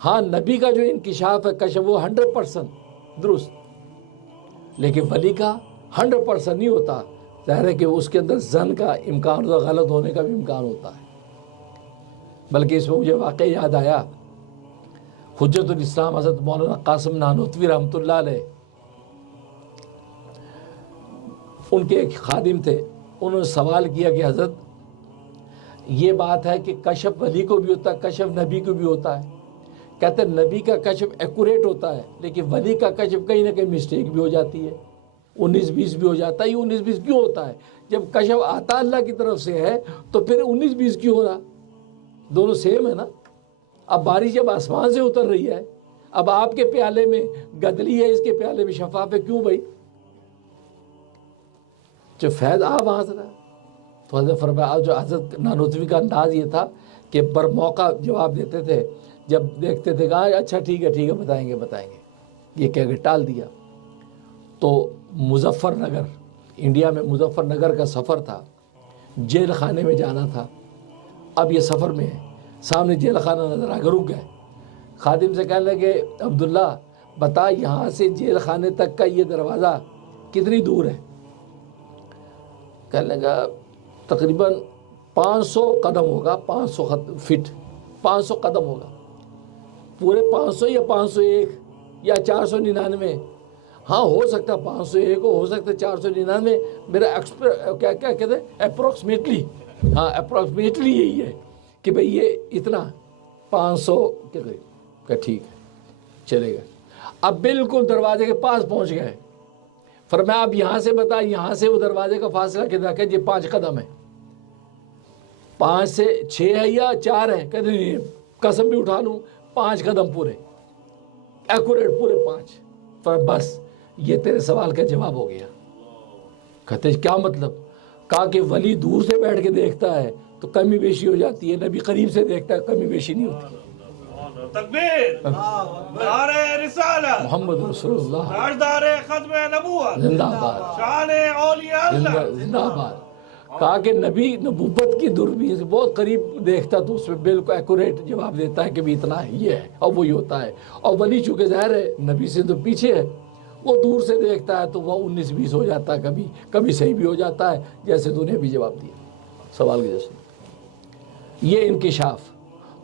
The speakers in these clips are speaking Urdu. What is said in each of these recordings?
ہاں نبی کا جو انکشاف ہے کشف وہ 100% درست، لیکن ولی کا 100% نہیں ہوتا، ظاہر ہے کہ اس کے اندر زن کا امکان ہوتا، غلط ہونے کا بھی امکان ہوتا ہے۔ بلکہ اس میں مجھے واقعہ یاد آیا، حجت الاسلام حضرت مولانا قاسم نانوتوی رحمۃ اللہ علیہ، ان کے ایک خادم تھے، انہوں نے سوال کیا کہ حضرت یہ بات ہے کہ کشف ولی کو بھی ہوتا ہے، کشف نبی کو بھی ہوتا ہے۔ کہتے ہیں نبی کا کشف ایکوریٹ ہوتا ہے، لیکن ولی کا کشف کہیں نہ کہیں مسٹیک بھی ہو جاتی ہے، 19-20 بھی ہو جاتا ہے۔ یہ 19-20 کیوں ہوتا ہے؟ جب کشف آتا اللہ کی طرف سے ہے تو پھر 19-20 کیوں ہو رہا؟ دونوں سیم ہے نا۔ اب بارش جب آسمان سے اتر رہی ہے، اب آپ کے پیالے میں گدلی ہے، اس کے پیالے میں شفاف ہے، کیوں بھائی؟ جو فیض آ وہاں سے رہا۔ تو حضرت فرمایا، جو حضرت نانوتوی کا انداز یہ تھا کہ بر موقع جواب دیتے تھے، جب دیکھتے تھے کہا اچھا ٹھیک ہے بتائیں گے، یہ کہہ کے ٹال دیا۔ تو مظفر نگر، انڈیا میں مظفر نگر کا سفر تھا، جیل خانے میں جانا تھا۔ اب یہ سفر میں ہے، سامنے جیل خانہ نظر آ کے رک گئے، خادم سے کہنے لگے عبداللہ بتا یہاں سے جیل خانے تک کا یہ دروازہ کتنی دور ہے؟ کہنے لگا تقریباً 500 قدم ہوگا، 500 فٹ، 500 قدم ہوگا۔ پورے 500 یا 501 یا 499؟ ہاں ہو سکتا ہے 501 ہو سکتا ہے 499، میرا کیا کہتے ہیں اپروکسیمیٹلی، ہاں اپروکسیمیٹلی یہی ہے کہ بھئی یہ اتنا 500 کے قریب کہ ٹھیک ہے چلے گا۔ اب بالکل دروازے کے پاس پہنچ گئے، فرمایا اب یہاں سے بتا، یہاں سے وہ دروازے کا فاصلہ کتنا؟ کہ یہ 5 قدم ہے، 5 سے 6 ہے یا 4 ہے؟ کہتے نہیں قسم بھی اٹھا لوں 5 قدم پورے ایکوریٹ، پورے 5۔ پر بس یہ تیرے سوال کا جواب ہو گیا۔ کہتے کیا مطلب؟ کہا کہ ولی دور سے بیٹھ کے دیکھتا ہے تو کمی بیشی ہو جاتی ہے، نبی قریب سے دیکھتا ہے کمی بیشی نہیں ہوتی۔ تکبیر، نعرہ رسالت، محمد رسول اللہ، تاجدار ختم نبوت، زندہ باد، شان اولیاء اللہ، زندہ باد۔ کہا کہ نبی نبوت کی دوربین سے بہت قریب دیکھتا تو اس میں بالکل ایکوریٹ جواب دیتا ہے کہ بھی اتنا ہے، یہ ہے، اور وہی ہوتا ہے۔ اور ولی چونکہ ظاہر ہے نبی سے تو پیچھے ہے، وہ دور سے دیکھتا ہے تو وہ 19-20 ہو جاتا ہے، کبھی صحیح بھی ہو جاتا ہے، جیسے تو نے بھی جواب دیا سوال کے جیسے۔ یہ انکشاف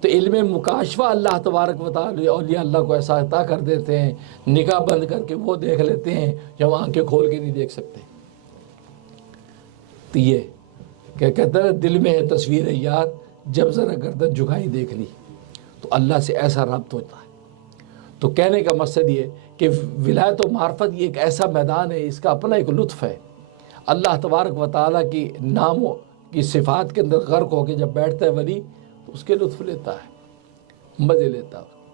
تو علم مکاشفہ اللہ تبارک و تعالی اولیاء اللہ کو ایسا عطا کر دیتے ہیں، نگاہ بند کر کے وہ دیکھ لیتے ہیں جب آنکھیں کھول کے نہیں دیکھ سکتے۔ تو یہ کہ کہتا ہے دل میں ہے تصویر یار، جب ذرا گردن جھکائی دیکھ لی، تو اللہ سے ایسا ربط ہوتا ہے۔ تو کہنے کا مقصد یہ کہ ولایت و معرفت یہ ایک ایسا میدان ہے، اس کا اپنا ایک لطف ہے۔ اللہ تبارک و تعالیٰ کی ناموں کی صفات کے اندر غرق ہو کے جب بیٹھتا ہے ولی تو اس کے لطف لیتا ہے، مزے لیتا ہے۔